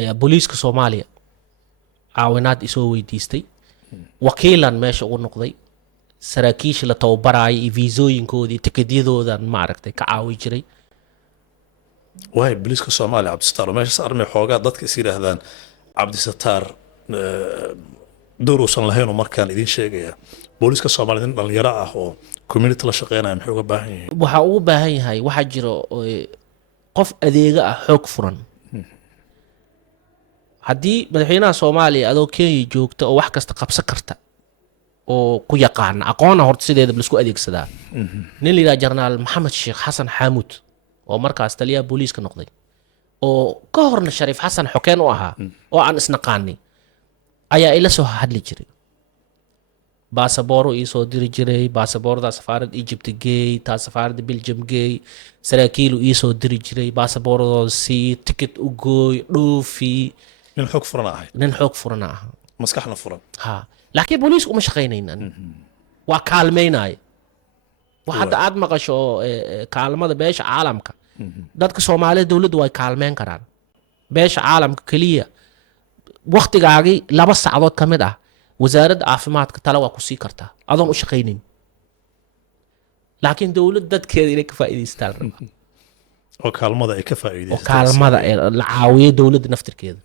ayaa booliiska Soomaaliya caawinaad isoo weydiistay wakiilan meesha ugu noqday saraakiisha la tababarayay iyo viisooyinkoodii tikedyadoodan maaragtay ka caawi jiray waay booliiska Soomaaliya Cabdisataar meesha armay xoogaa dadka is yiraahdaan Cabdisataar dooruusan lahayn markaan idin sheegaya booliiska Soomaaliya dhalinyaro ah oo community la shaqeynaya muxuu uga baahan yahay waxa uu baahan yahay waxa jiro qof adeega ah xoog furan haddii madaxweynaha Soomaaliya adoo Kenya joogta oo wax kasta qabsan karta oo ku yaqaan aqoon horta sideeda la isku adeegsadaa nin la yiraahdo General Maxamed Sheekh Xasan Xamuud oo markaas taliyaha booliiska noqday oo ka horna Shariif Xasan xokeen u ahaa oo aan isnaqaani ayaa ila soo hadli jiray baasabooro ii soo diri jiray baasaboorda safaaradda Egypt geey taa safaaradda Belgium geey saraakiil ii soo diri jiray baasaboorada si ticket u gooy dhoofi nin xoog furan ah maskaxna furan ha laakiin booliisku uma shaqeynaynan waa kaalmeynay waxa aad maqasho kaalmada beesha caalamka dadka Soomaaliyeed dawladdu way kaalmeyn karaan beesha caalamka kaliya waqtigaagi 2 saacadood kamid ah wasaaradda caafimaadka tala waa ku sii kartaa adoon u shaqeynin laakiin dawlad dadkeeda inay ka faa'iideystaan oo kaalmada ay ka faa'iideystaan oo kaalmada la caawiyo dawladda naftirkeeda